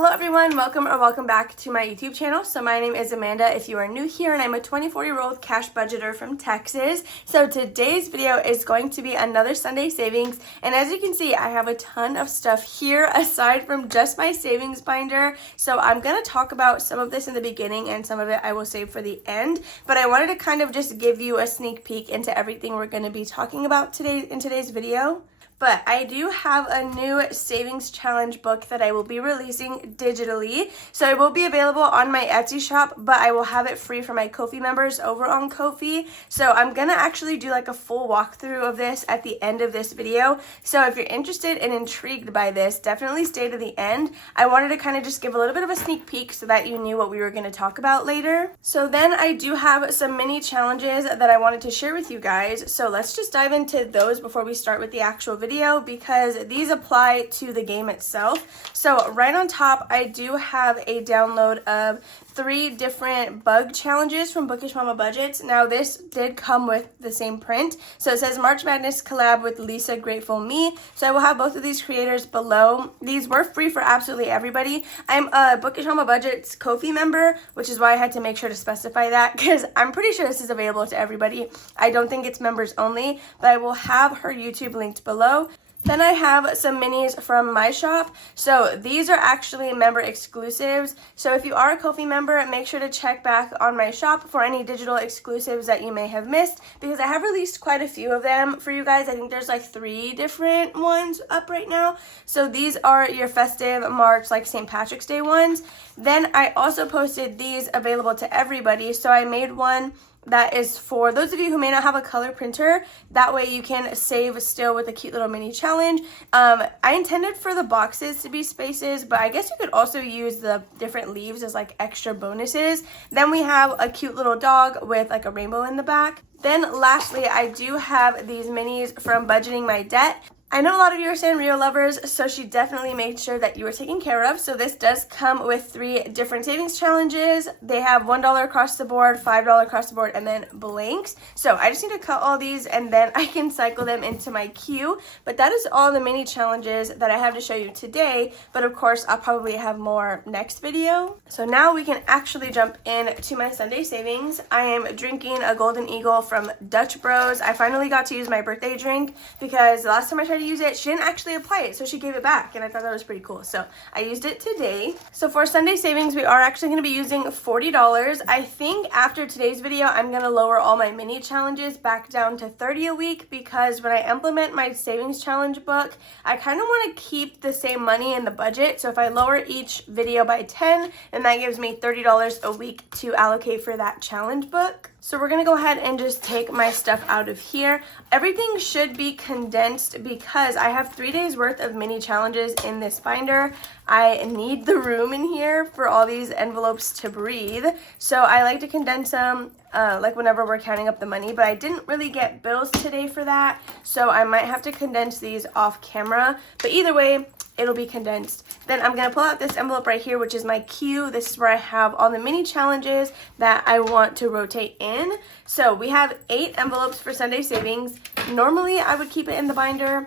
Hello everyone, welcome back to my YouTube channel. So my name is Amanda if you are new here, and I'm a 24-year-old cash budgeter from Texas. So today's video is going to be another Sunday savings, and as you can see, I have a ton of stuff here aside from just my savings binder. So I'm going to talk about some of this in the beginning and some of it I will save for the end, but I wanted to kind of just give you a sneak peek into everything we're going to be talking about today in today's video. But I do have a new savings challenge book that I will be releasing digitally. So it will be available on my Etsy shop, but I will have it free for my Ko-fi members over on Ko-fi. So I'm going to actually do like a full walkthrough of this at the end of this video. So if you're interested and intrigued by this, definitely stay to the end. I wanted to kind of just give a little bit of a sneak peek so that you knew what we were going to talk about later. So then I do have some mini challenges that I wanted to share with you guys. So let's just dive into those before we start with the actual video, because these apply to the game itself. So right on top, I do have a download of 3 different bug challenges from Bookish Mama Budgets. Now this did come with the same print. So it says March Madness collab with Lisa Grateful Me. So I will have both of these creators below. These were free for absolutely everybody. I'm a Bookish Mama Budgets Ko-fi member, which is why I had to make sure to specify that, because I'm pretty sure this is available to everybody. I don't think it's members only, but I will have her YouTube linked below. Then I have some minis from my shop. So these are actually member exclusives. So if you are a Ko-fi member, make sure to check back on my shop for any digital exclusives that you may have missed, because I have released quite a few of them for you guys. I think there's like 3 different ones up right now. So these are your festive March, like St. Patrick's Day ones. Then I also posted these available to everybody. So I made one that is for those of you who may not have a color printer. That way you can save still with a cute little mini challenge. I intended for the boxes to be spaces, but I guess you could also use the different leaves as like extra bonuses. Then we have a cute little dog with like a rainbow in the back. Then lastly, I do have these minis from Budgeting My Debt. I know a lot of you are Sanrio lovers, so she definitely made sure that you were taken care of. So this does come with 3 different savings challenges. They have $1 across the board, $5 across the board, and then blanks. So I just need to cut all these and then I can cycle them into my queue. But that is all the mini challenges that I have to show you today. But of course, I'll probably have more next video. So now we can actually jump into my Sunday savings. I am drinking a Golden Eagle from Dutch Bros. I finally got to use my birthday drink because the last time I tried to use it, she didn't actually apply it, so she gave it back, and I thought that was pretty cool. So I used it today. So for Sunday savings, we are actually going to be using $40. I think after today's video, I'm going to lower all my mini challenges back down to $30 a week, because when I implement my savings challenge book, I kind of want to keep the same money in the budget. So if I lower each video by 10, then that gives me $30 a week to allocate for that challenge book. So we're going to go ahead and just take my stuff out of here. Everything should be condensed because I have 3 days worth of mini challenges in this binder. I need the room in here for all these envelopes to breathe. So I like to condense them like whenever we're counting up the money, but I didn't really get bills today for that. So I might have to condense these off camera, but either way, it'll be condensed. Then I'm going to pull out this envelope right here, which is my queue. This is where I have all the mini challenges that I want to rotate in. So we have 8 envelopes for Sunday savings. Normally I would keep it in the binder,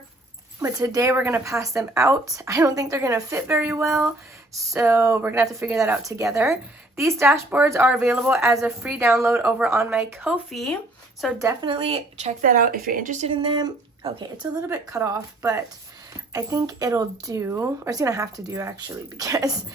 but today we're going to pass them out. I don't think they're going to fit very well, so we're going to have to figure that out together. These dashboards are available as a free download over on my Ko-fi, so definitely check that out if you're interested in them. Okay, it's a little bit cut off, but I think it'll do, or it's gonna have to do actually, because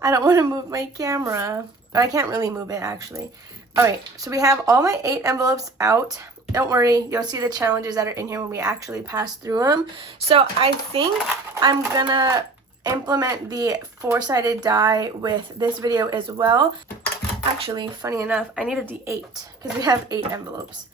I don't want to move my camera. I can't really move it actually. All right, so we have all my 8 envelopes out. Don't worry, you'll see the challenges that are in here when we actually pass through them. So I think I'm gonna implement the 4-sided die with this video as well. Actually, funny enough, I needed the 8 because we have 8 envelopes.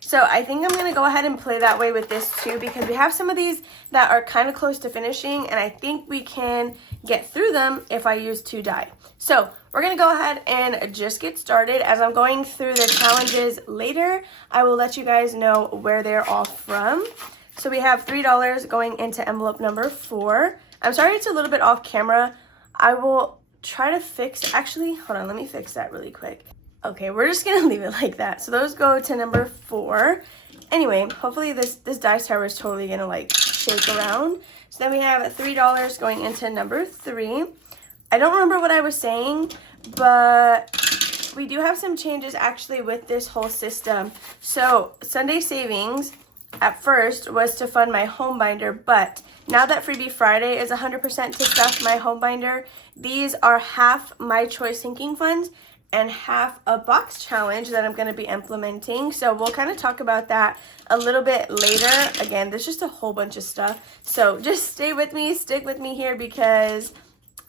So I think I'm going to go ahead and play that way with this too, because we have some of these that are kind of close to finishing, and I think we can get through them if I use 2 die. So we're going to go ahead and just get started. As I'm going through the challenges later, I will let you guys know where they're all from. So we have $3 going into envelope number 4. I'm sorry it's a little bit off camera. I will try to fix, actually, hold on, let me fix that really quick. Okay, we're just gonna leave it like that. So those go to number 4. Anyway, hopefully this dice tower is totally gonna like shake around. So then we have $3 going into number 3. I don't remember what I was saying, but we do have some changes actually with this whole system. So Sunday savings at first was to fund my home binder, but now that Freebie Friday is 100% to stuff my home binder, these are half my choice sinking funds and half a box challenge that I'm going to be implementing. So we'll kind of talk about that a little bit later. Again, there's just a whole bunch of stuff. So just stay with me, stick with me here, because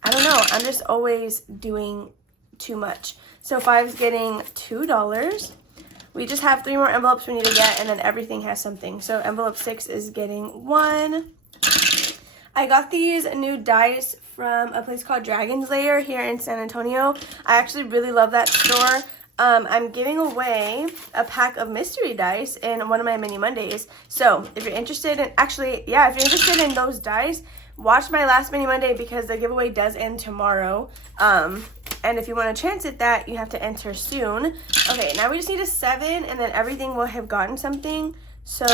I don't know, I'm just always doing too much. So 5's getting $2. We just have 3 more envelopes we need to get, and then everything has something. So envelope 6 is getting 1. I got these new dice from a place called Dragon's Lair here in San Antonio. I actually really love that store. I'm giving away a pack of mystery dice in one of my mini Mondays. So if you're interested in, if you're interested in those dice, watch my last mini Monday because the giveaway does end tomorrow. And if you want to chance at that, you have to enter soon. Okay, now we just need a 7, and then everything will have gotten something. So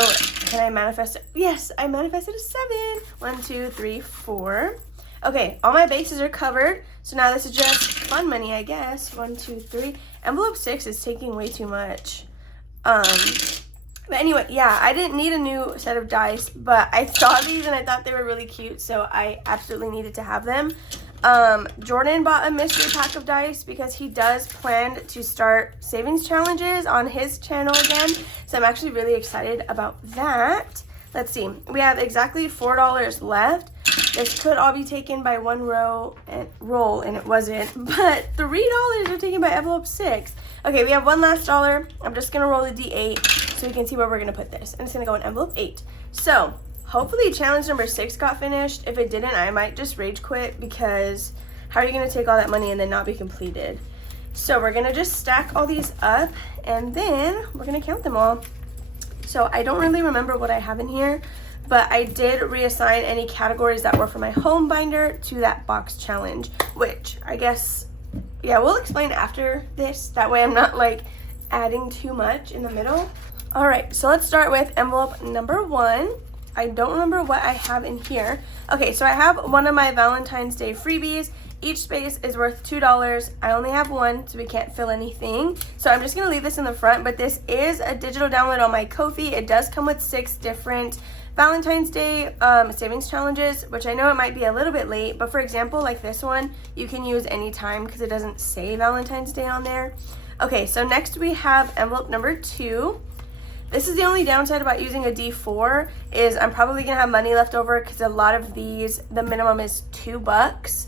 can I manifest it? Yes, I manifested a 7. 1, 2, 3, 4. Okay, all my bases are covered. So now this is just fun money, I guess. 1, 2, 3. Envelope 6 is taking way too much. But anyway, yeah, I didn't need a new set of dice, but I saw these and I thought they were really cute, so I absolutely needed to have them. Jordan bought a mystery pack of dice because he does plan to start savings challenges on his channel again. So I'm actually really excited about that. Let's see. We have exactly $4 left. This could all be taken by one roll, and it wasn't. But $3 are taken by envelope 6. Okay, we have one last dollar. I'm just going to roll a D8 so we can see where we're going to put this. And it's going to go in envelope 8. So hopefully challenge number 6 got finished. If it didn't, I might just rage quit, because how are you going to take all that money and then not be completed? So we're going to just stack all these up, and then we're going to count them all. So I don't really remember what I have in here, but I did reassign any categories that were for my home binder to that box challenge, which I guess, yeah, we'll explain after this. That way I'm not like adding too much in the middle. All right, so let's start with envelope number 1. I don't remember what I have in here. Okay, so I have one of my Valentine's Day freebies. Each space is worth $2. I only have one, so we can't fill anything. So I'm just gonna leave this in the front, but this is a digital download on my Ko-fi. It does come with 6 different Valentine's Day savings challenges, which I know it might be a little bit late, but for example, like this one, you can use anytime because it doesn't say Valentine's Day on there. Okay, so next we have envelope number 2. This is the only downside about using a D4 is I'm probably gonna have money left over because a lot of these, the minimum is $2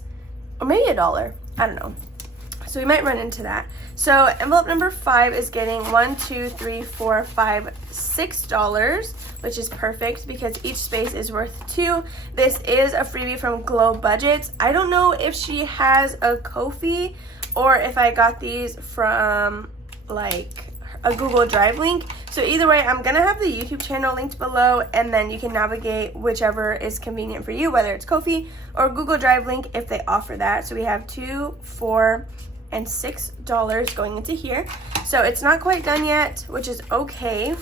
or maybe $1. I don't know. So we might run into that. So envelope number 5 is getting $1, 2, 3, 4, 5, $6, which is perfect because each space is worth 2. This is a freebie from BudgetWithAmanda. I don't know if she has a Ko-fi or if I got these from like a Google Drive link. So either way, I'm gonna have the YouTube channel linked below, and then you can navigate whichever is convenient for you, whether it's Ko-fi or Google Drive link if they offer that. So we have $2, $4, and $6 going into here. So it's not quite done yet, which is okay.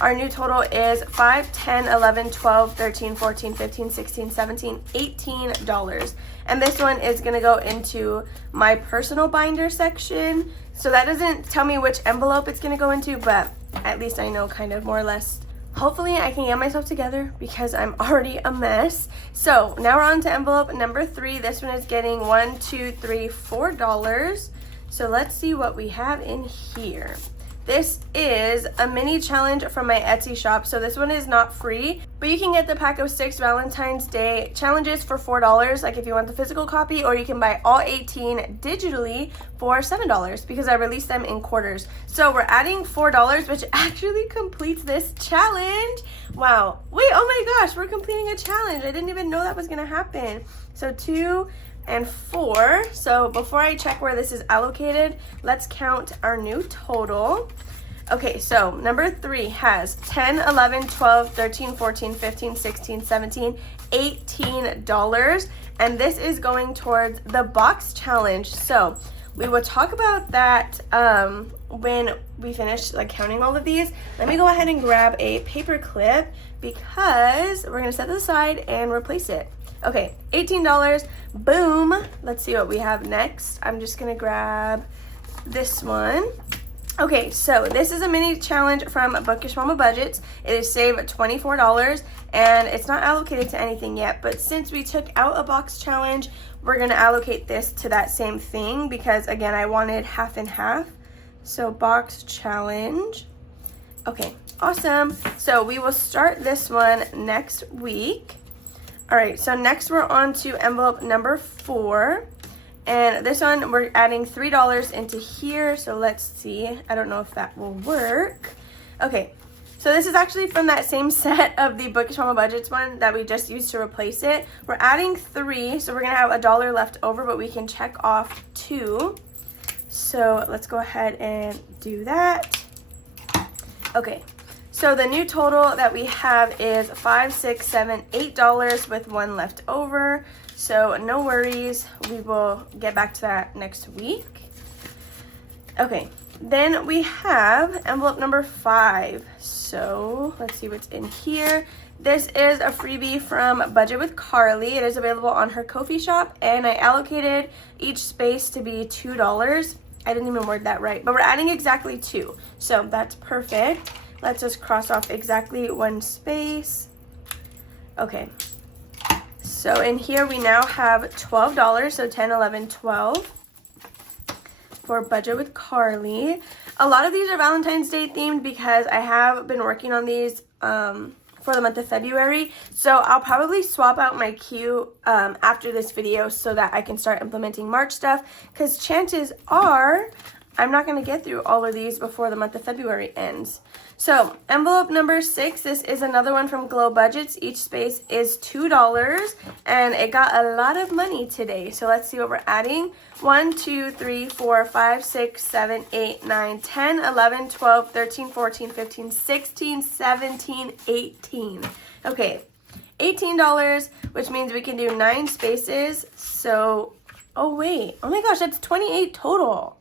Our new total is $5, $10, $11, $12, $13, $14, $15, $16, $17, $18. And this one is gonna go into my personal binder section. So that doesn't tell me which envelope it's gonna go into, but at least I know kind of more or less. Hopefully I can get myself together because I'm already a mess. So now we're on to envelope number 3. This one is getting $1, 2, 3, $4. So let's see what we have in here. This is a mini challenge from my Etsy shop. So this one is not free, but you can get the pack of 6 Valentine's Day challenges for $4, like if you want the physical copy, or you can buy all 18 digitally for $7 because I released them in quarters. So we're adding $4, which actually completes this challenge. Wow. Wait, oh my gosh, we're completing a challenge. I didn't even know that was gonna happen. So 2 and 4. So before I check where this is allocated, let's count our new total. Okay, so number 3 has 10, 11, 12, 13, 14, 15, 16, 17, $18. And this is going towards the box challenge. So we will talk about that when we finish like counting all of these. Let me go ahead and grab a paper clip because we're gonna set this aside and replace it. Okay, $18. Boom. Let's see what we have next. I'm just gonna grab this one. Okay, so this is a mini challenge from Bookish Mama Budgets. It is save $24, and it's not allocated to anything yet, but since we took out a box challenge, we're gonna allocate this to that same thing because, again, I wanted half and half. So box challenge. Okay, awesome. So we will start this one next week. All right, so next we're on to envelope number 4. And this one, we're adding $3 into here. So let's see. I don't know if that will work. Okay, so this is actually from that same set of the Bookish Mama Budgets one that we just used to replace it. We're adding 3, so we're gonna have $1 left over, but we can check off 2. So let's go ahead and do that. Okay, so the new total that we have is $5, $6, $7, $8 with 1 left over. So no worries, we will get back to that next week. Okay, then we have envelope number 5. So let's see what's in here. This is a freebie from Budget with Carly. It is available on her Ko-fi shop, and I allocated each space to be $2. I didn't even word that right, but we're adding exactly 2. So that's perfect. Let's just cross off exactly 1 space. Okay. So in here we now have $12, so 10, 11, 12 for Budget with Carly. A lot of these are Valentine's Day themed because I have been working on these for the month of February. So I'll probably swap out my queue after this video so that I can start implementing March stuff, because chances are I'm not going to get through all of these before the month of February ends. So envelope number 6, this is another one from Glow Budgets. Each space is $2, and it got a lot of money today. So let's see what we're adding. 1, 2, 3, 4, 5, 6, 7, 8, 9, 10, 11, 12, 13, 14, 15, 16, 17, 18. Okay, $18, which means we can do 9 spaces. So, oh wait, oh my gosh, that's 28 total.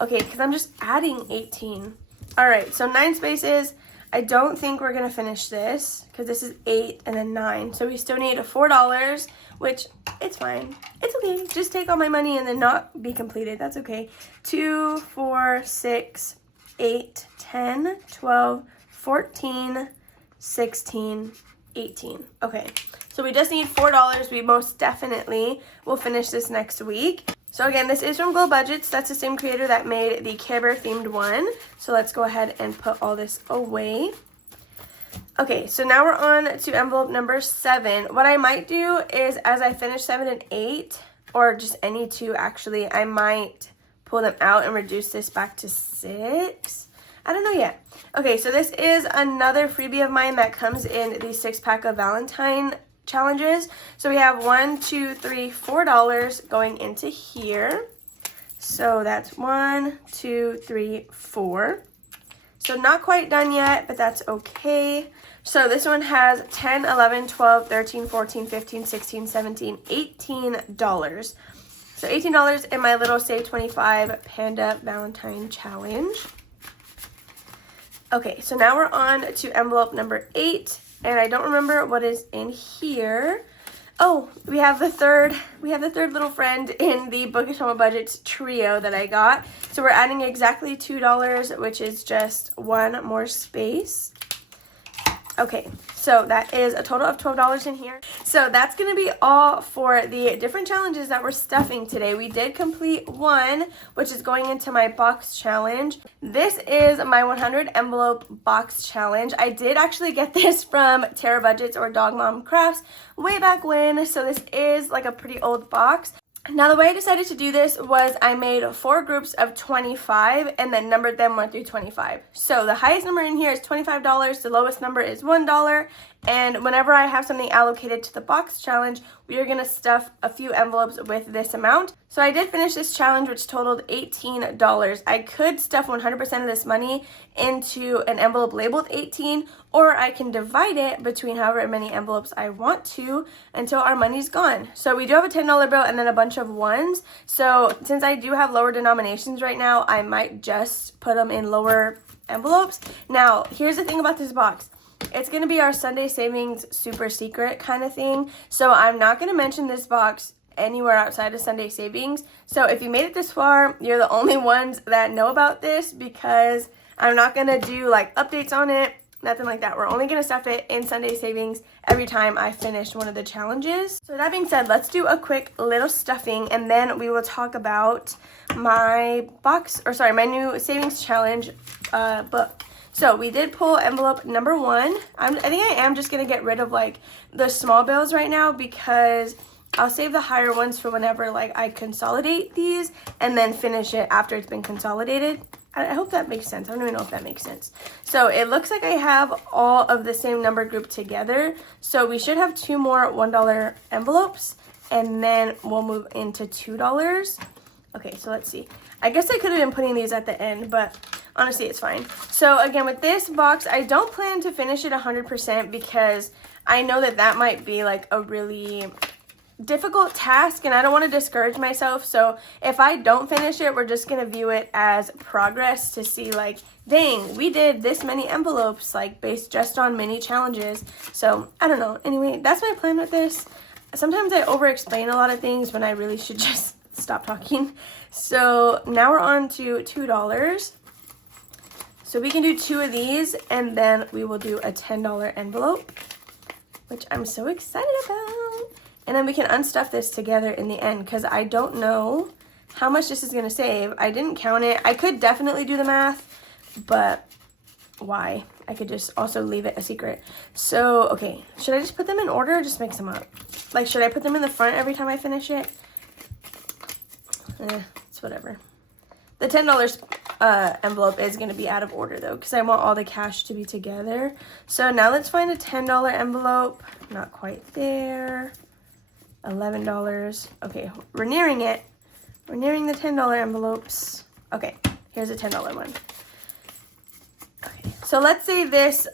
Okay, because I'm just adding 18. All right, so 9 spaces. I don't think we're going to finish this because this is 8 and then 9. So we still need $4, which it's fine. It's okay. Just take all my money and then not be completed. That's okay. 2, 4, 6, 8, 10, 12, 14, 16, 18. Okay, so we just need $4. We most definitely will finish this next week. So again, this is from Glow Budgets. That's the same creator that made the Care Bear themed one. So let's go ahead and put all this away. Okay, so now we're on to envelope number 7. What I might do is, as I finish 7 and 8, or just any 2 actually, I might pull them out and reduce this back to 6. I don't know yet. Okay, so this is another freebie of mine that comes in the 6-pack of Valentine challenges. So we have $1, $2, $3, $4 going into here. So that's 1, 2, 3, 4. So not quite done yet, but that's okay. So this one has 10, 11, 12, 13, 14, 15, 16, 17, $18. So $18 in my little Save 25 Panda Valentine challenge. Okay, so now we're on to envelope number 8. And I don't remember what is in here. Oh, we have the third little friend in the Bookish Mama Budgets trio that I got. So we're adding exactly $2, which is just 1 more space. Okay, so that is a total of $12 in here. So that's going to be all for the different challenges that we're stuffing today. We did complete 1, which is going into my box challenge. This is my 100 envelope box challenge. I did actually get this from Tara Budgets or Dog Mom Crafts way back when, so this is like a pretty old box. Now, the way I decided to do this was I made 4 groups of 25 and then numbered them 1 through 25. So the highest number in here is $25, the lowest number is $1, and whenever I have something allocated to the box challenge, we are going to stuff a few envelopes with this amount. So I did finish this challenge, which totaled $18. I could stuff 100% of this money into an envelope labeled 18, or I can divide it between however many envelopes I want to until our money's gone. So we do have a $10 bill and then a bunch of ones. So since I do have lower denominations right now, I might just put them in lower envelopes. Now, here's the thing about this box. it's going to be our Sunday savings super secret kind of thing. So I'm not going to mention this box anywhere outside of Sunday savings. So if you made it this far, you're the only ones that know about this, because I'm not going to do like updates on it, nothing like that. We're only going to stuff it in Sunday savings every time I finish one of the challenges. So that being said, let's do a quick little stuffing, and then we will talk about my my new savings challenge book. So we did pull envelope number 1. I think I am just going to get rid of like the small bills right now, because I'll save the higher ones for whenever like I consolidate these and then finish it after it's been consolidated. I hope that makes sense. I don't even know if that makes sense. So it looks like I have all of the same number grouped together. So we should have 2 more $1 envelopes, and then we'll move into $2. Okay, so let's see. I guess I could have been putting these at the end, but honestly, it's fine. So again, with this box, I don't plan to finish it 100% because I know that that might be like a really difficult task, and I don't want to discourage myself. So if I don't finish it, we're just going to view it as progress to see like, dang, we did this many envelopes like based just on mini challenges. So I don't know. Anyway, that's my plan with this. Sometimes I over explain a lot of things when I really should just stop talking. So now we're on to $2. So we can do 2 of these, and then we will do a $10 envelope, which I'm so excited about. And then we can unstuff this together in the end, because I don't know how much this is going to save. I didn't count it. I could definitely do the math, but why? I could just also leave it a secret. So, okay, should I just put them in order or just mix them up? Like, should I put them in the front every time I finish it? It's whatever. The $10 envelope is going to be out of order, though, because I want all the cash to be together. So now let's find a $10 envelope. Not quite there. $11. Okay, we're nearing it. We're nearing the $10 envelopes. Okay, here's a $10 one. Okay, so let's say this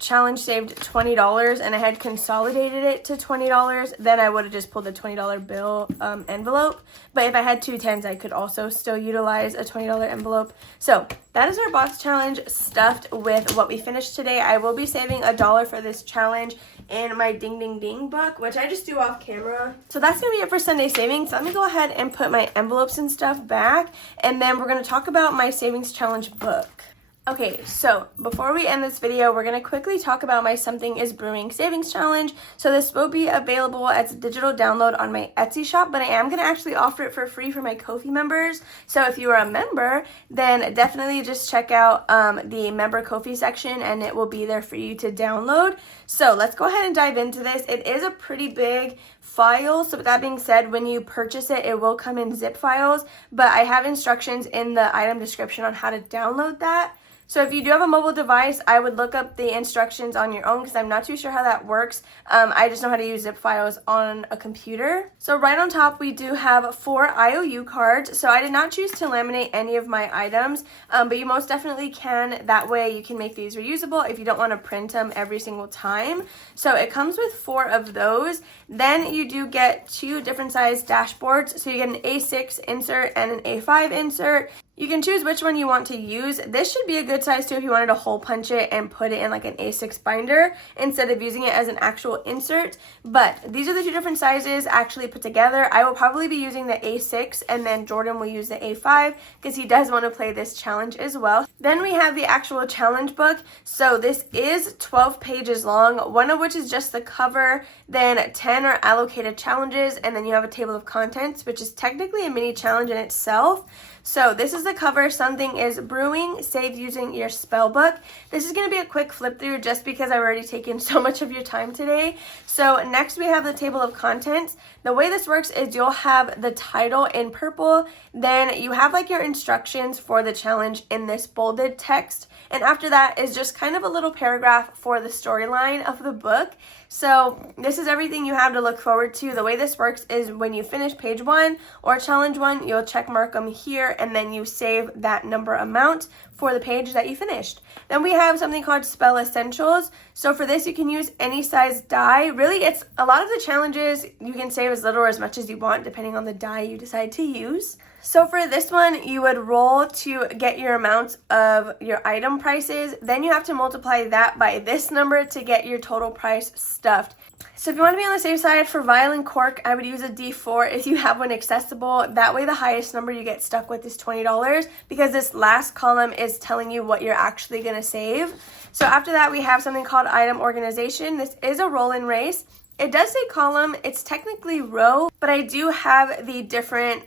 challenge saved $20 and I had consolidated it to $20, then I would have just pulled the $20 bill envelope. But if I had 2 10s, I could also still utilize a $20 envelope. So that is our box challenge stuffed with what we finished today. I will be saving $1 for this challenge in my Ding Ding Ding book, which I just do off camera. So that's gonna be it for Sunday savings. Let me go ahead and put my envelopes and stuff back, and then we're gonna talk about my savings challenge book. Okay, so before we end this video, we're going to quickly talk about my Something is Brewing Savings Challenge. So this will be available as a digital download on my Etsy shop, but I am going to actually offer it for free for my Ko-fi members. So if you are a member, then definitely just check out the member Ko-fi section, and it will be there for you to download. So let's go ahead and dive into this. It is a pretty big file. So with that being said, when you purchase it, it will come in zip files, but I have instructions in the item description on how to download that. So if you do have a mobile device, I would look up the instructions on your own, because I'm not too sure how that works. I just know how to use zip files on a computer. So right on top, we do have 4 IOU cards. So I did not choose to laminate any of my items, but you most definitely can. That way you can make these reusable if you don't want to print them every single time. So it comes with 4 of those. Then you do get 2 different size dashboards. So you get an A6 insert and an A5 insert. You can choose which one you want to use. This should be a good size too if you wanted to hole punch it and put it in like an A6 binder instead of using it as an actual insert. But these are the 2 different sizes actually put together. I will probably be using the A6, and then Jordan will use the A5 because he does want to play this challenge as well. Then we have the actual challenge book. So this is 12 pages long, one of which is just the cover, then 10 are allocated challenges, and then you have a table of contents, which is technically a mini challenge in itself. So this is the cover. Something is Brewing, saved using your spell book. This is going to be a quick flip through just because I've already taken so much of your time today. So next we have the table of contents. The way this works is you'll have the title in purple, then you have like your instructions for the challenge in this bolded text, and after that is just kind of a little paragraph for the storyline of the book. So this is everything you have to look forward to. The way this works is when you finish page 1 or challenge 1, you'll check mark them here, and then you save that number amount for the page that you finished. Then we have something called Spell Essentials. So for this, you can use any size die. Really, it's a lot of the challenges you can save save as little or as much as you want depending on the die you decide to use. So for this one, you would roll to get your amount of your item prices. Then you have to multiply that by this number to get your total price stuffed. So if you want to be on the safe side for vial and cork, I would use a D4 if you have one accessible. That way the highest number you get stuck with is $20 because this last column is telling you what you're actually going to save. So after that, we have something called item organization. This is a roll-in race. It does say column, it's technically row, but I do have the different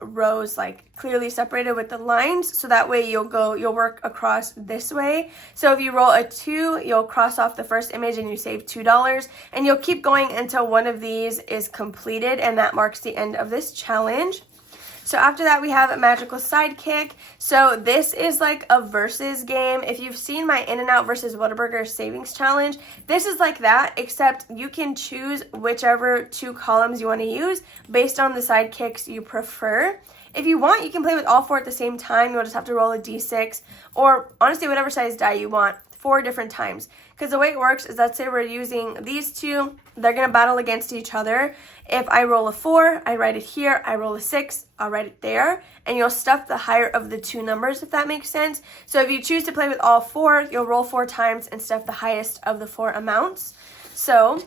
rows like clearly separated with the lines, so that way you'll work across this way. So if you roll a 2, you'll cross off the first image and you save $2, and you'll keep going until one of these is completed, and that marks the end of this challenge. So after that, we have a magical sidekick. So this is like a versus game. If you've seen my In-N-Out versus Whataburger savings challenge, this is like that, except you can choose whichever 2 columns you want to use based on the sidekicks you prefer. If you want, you can play with all 4 at the same time. You'll just have to roll a d6, or honestly, whatever size die you want, 4 different times. Because the way it works is, let's say we're using these 2, they're going to battle against each other. If I roll a 4, I write it here. I roll a 6, I'll write it there. And you'll stuff the higher of the 2 numbers, if that makes sense. So if you choose to play with all 4, you'll roll 4 times and stuff the highest of the 4 amounts. So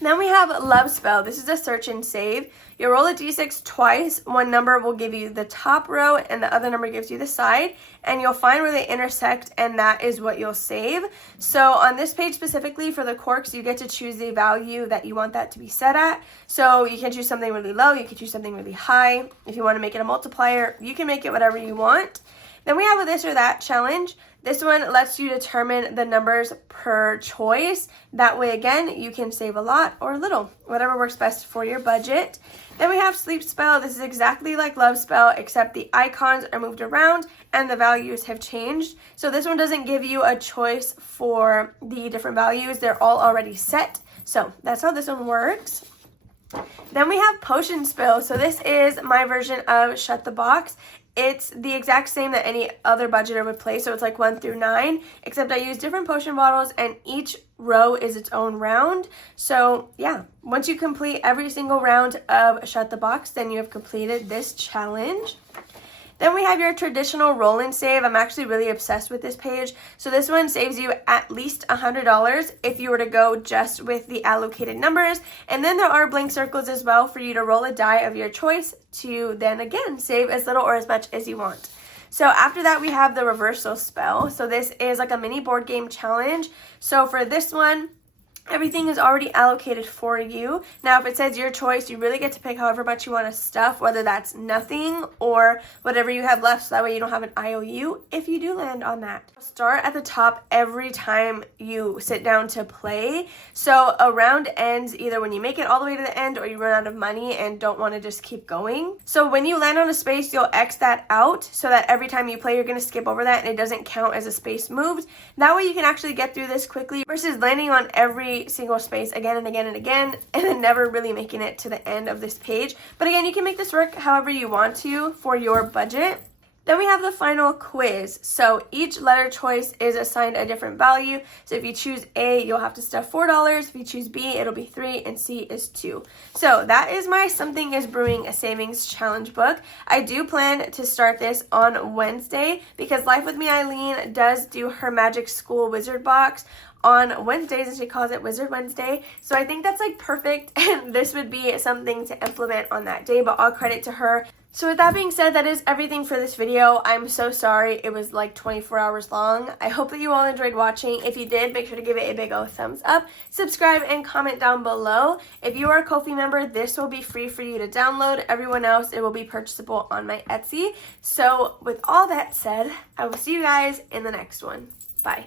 then we have Love Spell. This is a search and save. You'll roll a d6 twice. One number will give you the top row and the other number gives you the side. And you'll find where they intersect, and that is what you'll save. So on this page specifically for the corks, you get to choose the value that you want that to be set at. So you can choose something really low. You can choose something really high. If you want to make it a multiplier, you can make it whatever you want. Then we have a this or that challenge. This one lets you determine the numbers per choice. That way, again, you can save a lot or a little, whatever works best for your budget. Then we have Sleep Spell. This is exactly like Love Spell, except the icons are moved around and the values have changed. So this one doesn't give you a choice for the different values. They're all already set. So that's how this one works. Then we have Potion Spill. So this is my version of Shut the Box. It's the exact same that any other budgeter would play, so it's like 1 through 9, except I use different potion bottles, and each row is its own round. So yeah, once you complete every single round of Shut the Box, then you have completed this challenge. Then we have your traditional roll and save. I'm actually really obsessed with this page. So this one saves you at least $100 if you were to go just with the allocated numbers. And then there are blank circles as well for you to roll a die of your choice to then again save as little or as much as you want. So after that, we have the reversal spell. So this is like a mini board game challenge. So for this one, everything is already allocated for you. Now, if it says your choice, you really get to pick however much you want to stuff, whether that's nothing or whatever you have left, so that way you don't have an IOU if you do land on that. Start at the top every time you sit down to play. So a round ends either when you make it all the way to the end or you run out of money and don't want to just keep going. So when you land on a space, you'll X that out so that every time you play, you're going to skip over that and it doesn't count as a space moved. That way you can actually get through this quickly versus landing on every single space again and again and again and then never really making it to the end of this page. But again, you can make this work however you want to for your budget. Then we have the final quiz. So each letter choice is assigned a different value. So if you choose A, you'll have to stuff $4. If you choose B, it'll be 3, and C is 2. So that is my Something is Brewing a Savings Challenge book. I do plan to start this on Wednesday because Life with Me Eileen does do her Magic School Wizard box on Wednesdays, and she calls it Wizard Wednesday. So I think that's like perfect, and this would be something to implement on that day, but all credit to her. So with that being said, that is everything for this video. I'm so sorry it was like 24 hours long. I hope that you all enjoyed watching. If you did, make sure to give it a big old thumbs up, subscribe, and comment down below. If you are a Ko-fi member, this will be free for you to download. Everyone else, it will be purchasable on my Etsy. So with all that said, I will see you guys in the next one. Bye.